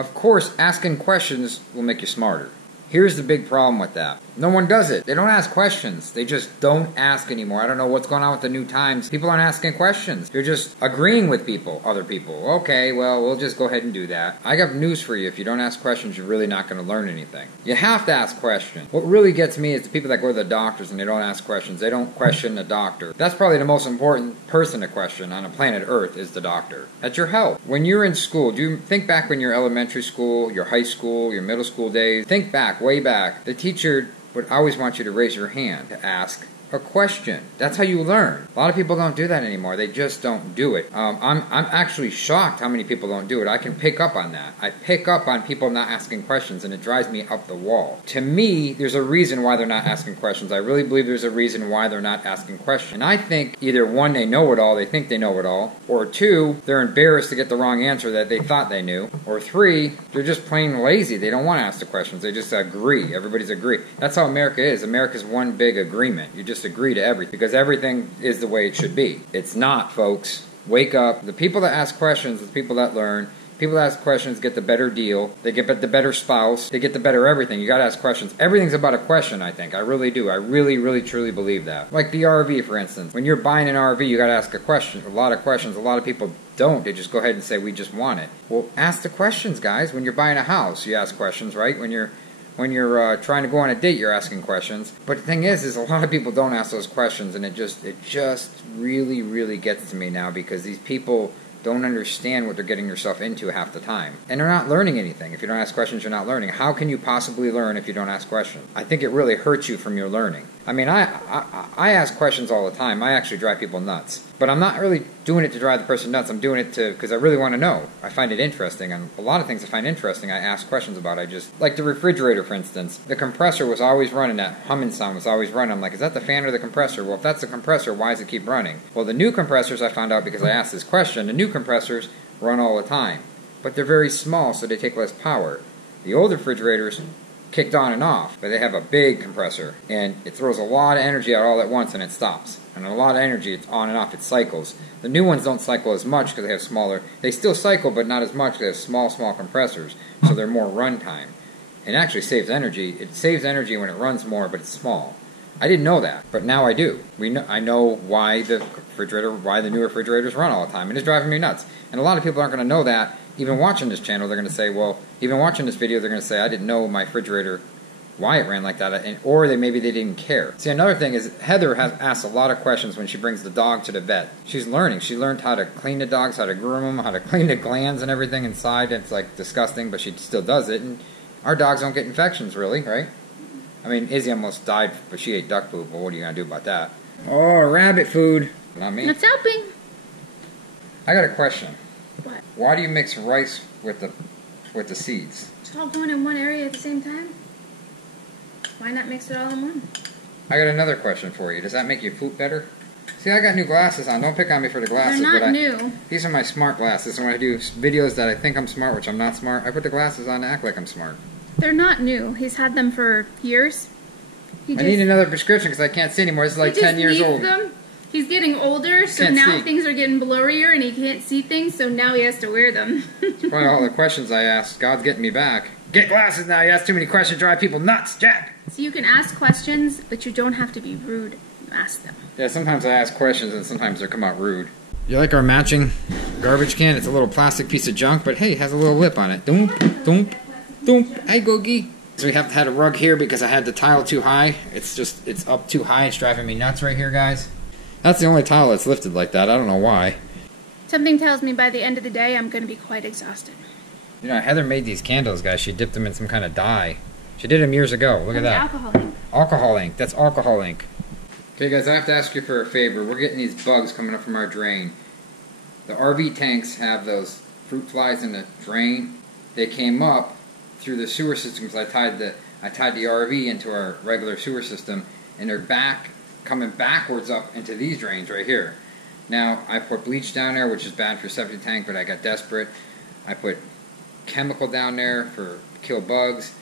Of course, asking questions will make you smarter. Here's the big problem with that. No one does it. They don't ask questions. They just don't ask anymore. I don't know what's going on with the new times. People aren't asking questions. They're just agreeing with people, other people. Okay, well, we'll just go ahead and do that. I got news for you. If you don't ask questions, you're really not going to learn anything. You have to ask questions. What really gets me is the people that go to the doctors and they don't ask questions. They don't question the doctor. That's probably the most important person to question on the planet Earth is the doctor. That's your health. When you're in school, do you think back when you're elementary school, your high school, your middle school days? Think back, way back. The teacher would always want you to raise your hand to ask a question. That's how you learn. A lot of people don't do that anymore. They just don't do it. I'm actually shocked how many people don't do it. I can pick up on that. I pick up on people not asking questions, and it drives me up the wall. To me, there's a reason why they're not asking questions. I really believe there's a reason why they're not asking questions. And I think either one, they know it all, they think they know it all, or two, they're embarrassed to get the wrong answer that they thought they knew, or three, they're just plain lazy. They don't want to ask the questions. They just agree. Everybody's agree. That's how America is. America's one big agreement. You just agree to everything because everything is the way it should be. It's not, folks. Wake up. The people that ask questions, the people that learn, people that ask questions get the better deal. They get the better spouse. They get the better everything. You got to ask questions. Everything's about a question, I think. I really do. I really, really, truly believe that. Like the RV, for instance. When you're buying an RV, you got to ask a question. A lot of questions. A lot of people don't. They just go ahead and say, we just want it. Well, ask the questions, guys. When you're buying a house, you ask questions, right? When you're trying to go on a date, you're asking questions. But the thing is a lot of people don't ask those questions, and it just really, really gets to me now because these people don't understand what they're getting yourself into half the time. And they're not learning anything. If you don't ask questions, you're not learning. How can you possibly learn if you don't ask questions? I think it really hurts you from your learning. I mean, I ask questions all the time. I actually drive people nuts. But I'm not really doing it to drive the person nuts. I'm doing it because I really want to know. I find it interesting. And a lot of things I find interesting, I ask questions about. Like the refrigerator, for instance. The compressor was always running. That humming sound was always running. I'm like, is that the fan or the compressor? Well, if that's the compressor, why does it keep running? Well, the new compressors, I found out because I asked this question, the new compressors run all the time. But they're very small, so they take less power. The old refrigerators kicked on and off, but they have a big compressor, and it throws a lot of energy out all at once, and it stops. And a lot of energy, it's on and off, it cycles. The new ones don't cycle as much because they have smaller. They still cycle, but not as much. They have small compressors, so they're more runtime. It actually saves energy. It saves energy when it runs more, but it's small. I didn't know that, but now I do. I know why the new refrigerators run all the time, and it's driving me nuts. And a lot of people aren't going to know that. Even watching this channel, they're going to say, well, even watching this video, they're going to say, I didn't know my refrigerator, why it ran like that, or maybe they didn't care. See, another thing is Heather has asked a lot of questions when she brings the dog to the vet. She's learning. She learned how to clean the dogs, how to groom them, how to clean the glands and everything inside. It's like disgusting, but she still does it. And our dogs don't get infections, really, right? I mean, Izzy almost died, but she ate duck poop. Well, what are you going to do about that? Oh, rabbit food. Not me. It's helping. I got a question. What? Why do you mix rice with the seeds? It's all going in one area at the same time. Why not mix it all in one? I got another question for you. Does that make you poop better? See, I got new glasses on. Don't pick on me for the glasses. They're not new. These are my smart glasses. And when I do videos that I think I'm smart, which I'm not smart, I put the glasses on to act like I'm smart. They're not new. He's had them for years. I need another prescription because I can't see anymore. This is like 10 years old. Them. He's getting older, so now things are getting blurrier and he can't see things, so now he has to wear them. Probably all the questions I asked. God's getting me back. Get glasses now. You ask too many questions, drive people nuts, Jack. So you can ask questions, but you don't have to be rude. You ask them. Yeah, sometimes I ask questions and sometimes they come out rude. You like our matching garbage can? It's a little plastic piece of junk, but hey, it has a little lip on it. Doomp, doomp, doomp. Hey, Googie. So we have had a rug here because I had the tile too high. It's up too high. It's driving me nuts right here, guys. That's the only tile that's lifted like that. I don't know why. Something tells me by the end of the day I'm going to be quite exhausted. You know, Heather made these candles, guys. She dipped them in some kind of dye. She did them years ago. Look at that. Alcohol ink. Alcohol ink. That's alcohol ink. Okay, guys, I have to ask you for a favor. We're getting these bugs coming up from our drain. The RV tanks have those fruit flies in the drain. They came up through the sewer system because I tied the RV into our regular sewer system, and they're coming backwards up into these drains right here. Now, I put bleach down there, which is bad for septic tank, but I got desperate. I put chemical down there for kill bugs.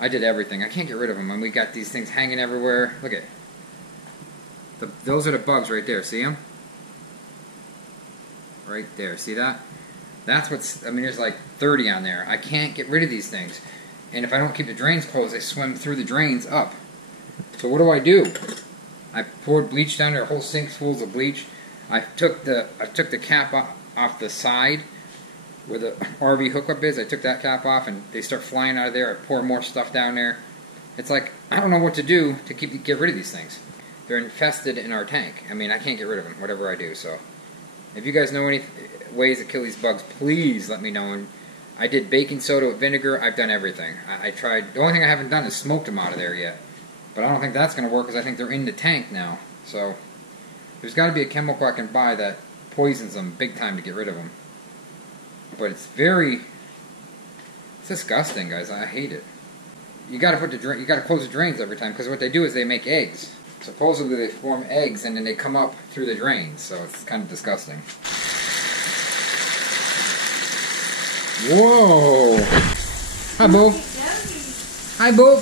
I did everything. I can't get rid of them, and we got these things hanging everywhere. Look at those are the bugs right there. See them? Right there. See that? That's what's, I mean, there's like 30 on there. I can't get rid of these things. And if I don't keep the drains closed, they swim through the drains up. So what do? I poured bleach down there, whole sinks full of bleach. I took the cap off the side where the RV hookup is. I took that cap off, and they start flying out of there. I pour more stuff down there. It's like, I don't know what to do to get rid of these things. They're infested in our tank. I mean, I can't get rid of them, whatever I do. So, if you guys know any ways to kill these bugs, please let me know. And I did baking soda with vinegar. I've done everything. I tried. The only thing I haven't done is smoked them out of there yet. But I don't think that's going to work because I think they're in the tank now. So, there's got to be a chemical I can buy that poisons them big time to get rid of them. But it's disgusting, guys. I hate it. You got to close the drains every time, because what they do is they make eggs. Supposedly they form eggs and then they come up through the drains, so it's kind of disgusting. Whoa! Hi, Bo. Hi, Bo.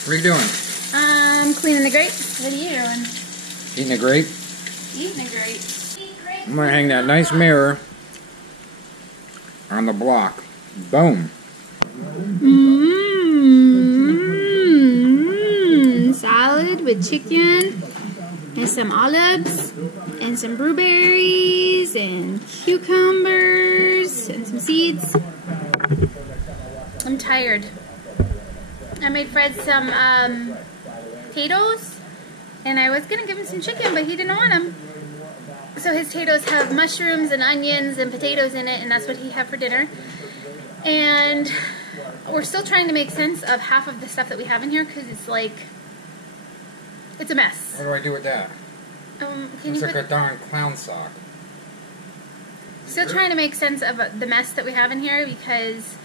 What are you doing? I'm cleaning the grapes. What are you doing? Eating a grape? Eating a grape. I'm going to hang that nice mirror on the block. Boom. Salad with chicken and some olives and some blueberries and cucumbers and some seeds. I'm tired. I made Fred some potatoes, and I was going to give him some chicken, but he didn't want them. So his potatoes have mushrooms and onions and potatoes in it, and that's what he had for dinner. And we're still trying to make sense of half of the stuff that we have in here, because it's like, it's a mess. What do I do with that? It's like a darn clown sock. Still trying to make sense of the mess that we have in here, because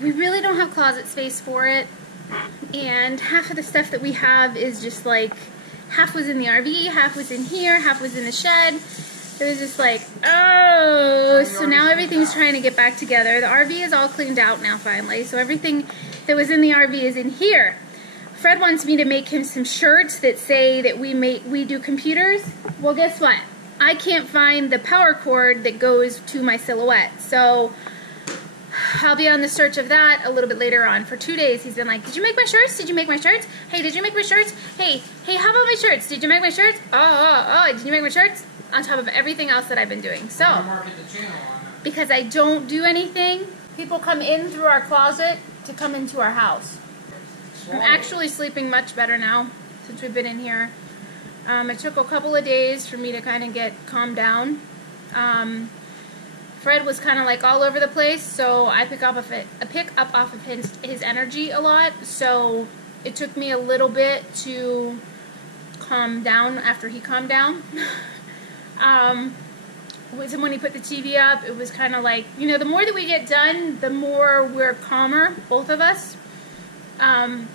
we really don't have closet space for it. And half of the stuff that we have is just like, half was in the RV, half was in here, half was in the shed. It was just like, oh, so now everything's trying to get back together. The RV is all cleaned out now finally, so everything that was in the RV is in here. Fred wants me to make him some shirts that say that we do computers. Well, guess what? I can't find the power cord that goes to my Silhouette, so I'll be on the search of that a little bit later on. For 2 days, he's been like, did you make my shirts? Did you make my shirts? Hey, did you make my shirts? Hey, how about my shirts? Did you make my shirts? Oh, did you make my shirts? On top of everything else that I've been doing. So, because I don't do anything, people come in through our closet to come into our house. I'm actually sleeping much better now since we've been in here. It took a couple of days for me to kind of get calmed down. Fred was kind of like all over the place, so I pick up off of his energy a lot. So it took me a little bit to calm down after he calmed down. When he put the TV up, it was kind of like, you know, the more that we get done, the more we're calmer, both of us. Was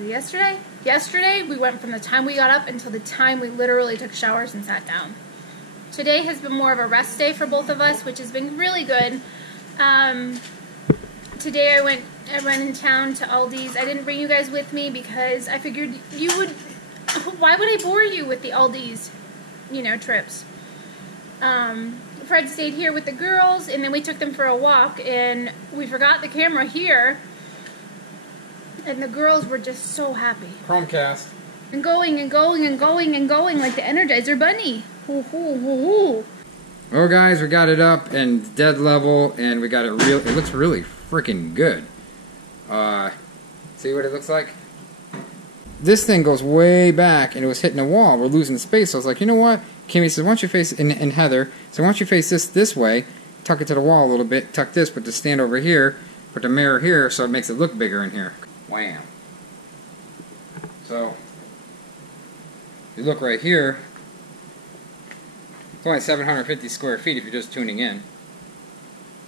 it yesterday? Yesterday, we went from the time we got up until the time we literally took showers and sat down. Today has been more of a rest day for both of us, which has been really good. Today I went in town to Aldi's. I didn't bring you guys with me because I figured you would. Why would I bore you with the Aldi's, trips? Fred stayed here with the girls, and then we took them for a walk, and we forgot the camera here, and the girls were just so happy. Chromecast. And going and going and going and going like the Energizer Bunny. Well, guys, we got it up and dead level, and we got it it looks really freaking good. See what it looks like? This thing goes way back, and it was hitting a wall. We're losing space. So I was like, you know what? Kimmy says, why don't you face, and Heather, so why don't you face this way, tuck it to the wall a little bit, tuck this, put the stand over here, put the mirror here, so it makes it look bigger in here. Wham. So, you look right here, it's only 750 square feet if you're just tuning in.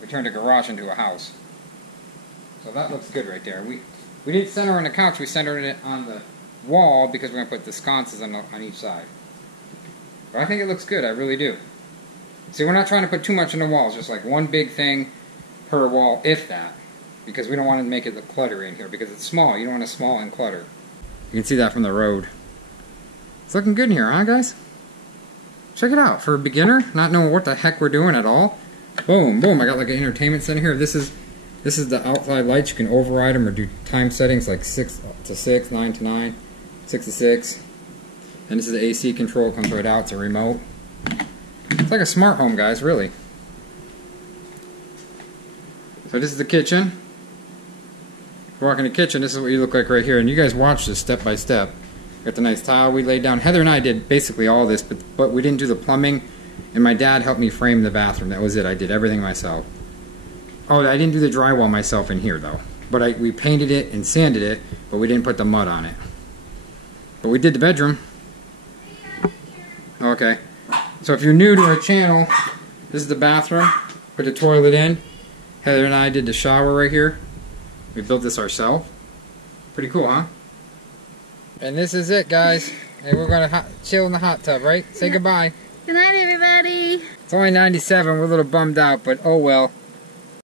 We turned a garage into a house. So that looks good right there. We didn't center on the couch, we centered it on the wall because we're going to put the sconces on each side. But I think it looks good, I really do. See, we're not trying to put too much on the walls, just like one big thing per wall, if that. Because we don't want to make it look cluttery in here, because it's small. You don't want it small and clutter. You can see that from the road. It's looking good in here, huh, guys? Check it out. For a beginner, not knowing what the heck we're doing at all. Boom, boom. I got like an entertainment center here. This is the outside lights. You can override them or do time settings like 6 to 6, 9 to 9, 6 to 6. And this is the AC control. It comes right out. It's a remote. It's like a smart home, guys, really. So this is the kitchen. If you walk in the kitchen, this is what you look like right here. And you guys watch this step by step. Got the nice tile we laid down. Heather and I did basically all this, but we didn't do the plumbing. And my dad helped me frame the bathroom. That was it. I did everything myself. Oh, I didn't do the drywall myself in here, though. But we painted it and sanded it, but we didn't put the mud on it. But we did the bedroom. Okay. So if you're new to our channel, this is the bathroom. Put the toilet in. Heather and I did the shower right here. We built this ourselves. Pretty cool, huh? And this is it, guys. And we're going to chill in the hot tub, right? Say goodbye. Good night, everybody. It's only 97. We're a little bummed out, but oh well.